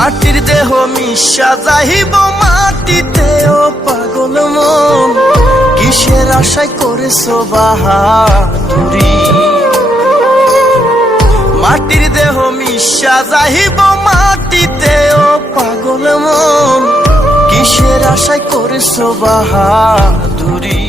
মাটির দেহ মিশা যাইব মাটিতে ও পাগল মন, কিসের আশায় করেছো বাহাদুরি। মাটির দেহ মিশা যাইব মাটিতে ও পাগল মন, কিসের আশায় করেছো বাহাদুরি।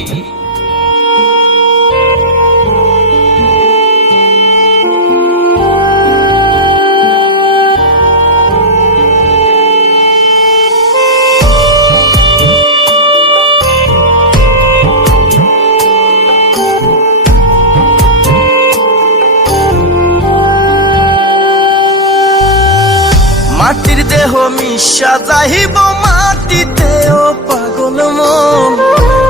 মাটির দেহ মিশা যাইব মাটিতে ও পাগল মন,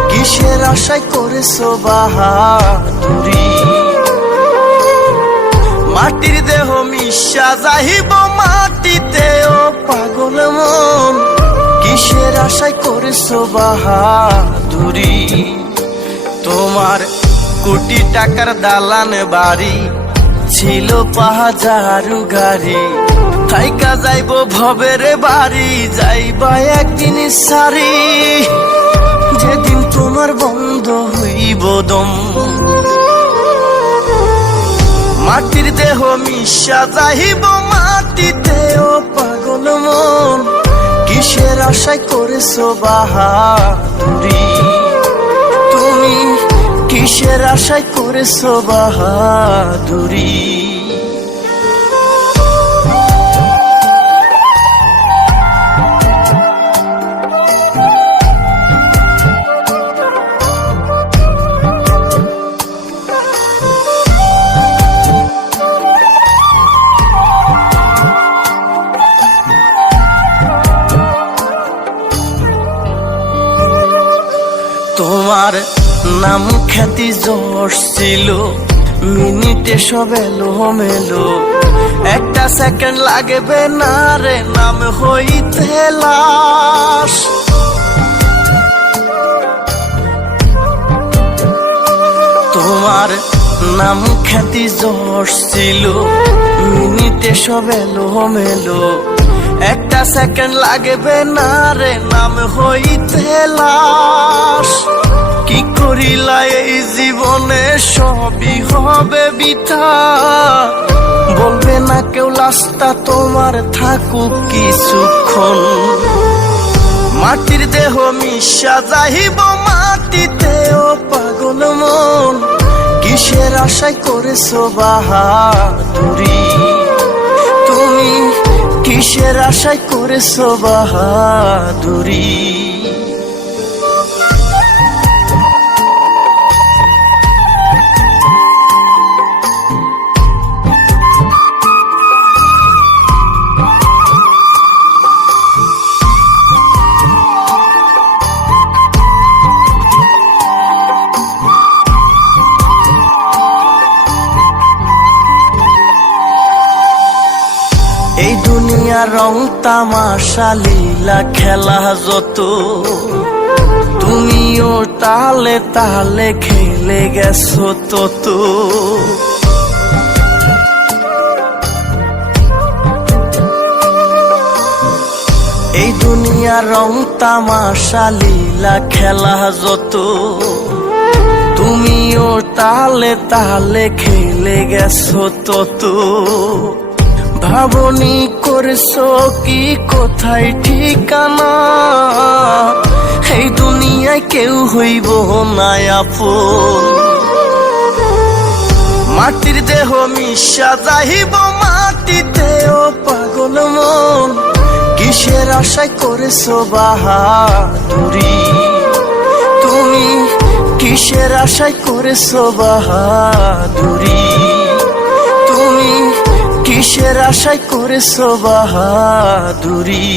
কিসের আশায় করেছো বাহাদুরি। মাটির দেহ মিশা যাইব মাটিতে ও পাগল মন, কিসের আশায় করেছো বাহাদুরি। তোমার কোটি টাকার দালান বাড়ি ছিল পাহাজারু গাড়ি, থাইকা যাইব ভবের বাড়ি যাইবা একদিন সারি, যেদিন তোমার বন্ধ হইব দম। মাটির দেহ মিশা যাইব মাটিতে ও পাগল মন, কিসের আশায় করেছো বাহাদুরি। তুমি কিসের আশায় করেছো বাহাদুরি। তোমার নাম খ্যাতি যশ ছিল, মিনিটে সব এলো মেলো, একটা সেকেন্ড লাগবে না রে নাম হইতে লাশ। তোমার নাম খ্যাতি যশ ছিল, মিনিটে সব এলো মেলো, একটা সেকেন্ড লাগবে না রে নাম হইতে লাশ। কি করিলা এই জীবনে সবই হবে বৃথা, বলবে না কেউ লাশটা তোমার থাকুক কিছুক্ষণ। মাটির দেহ মিশা যাইব মাটিতে ও পাগল মন, কিসের আশায় করেছো বাহাদুরি। তুমি কিসের আশায় করেছো বাহাদুরি। এই দুনিয়া রং তামাশা লীলা খেলা যত, তুমিও তালে তালে খেলে গেছো তত। এই দুনিয়া রং তামাশা লীলা খেলা যত, তুমিও তালে তালে খেলে গেছো তত। ভাবনি করেছো কি কোথায় ঠিকানা, এই দুনিয়ায় কেউ হইব না আপন। মাটির দেহ মিশা যাইব মাটিতে ও পাগল মন, কিসের আশায় করেছো বাহাদুরি। তুমি কিসের আশায় করেছো বাহাদুরি। তুমি কিসের আশায় করেছো বাহাদুরি।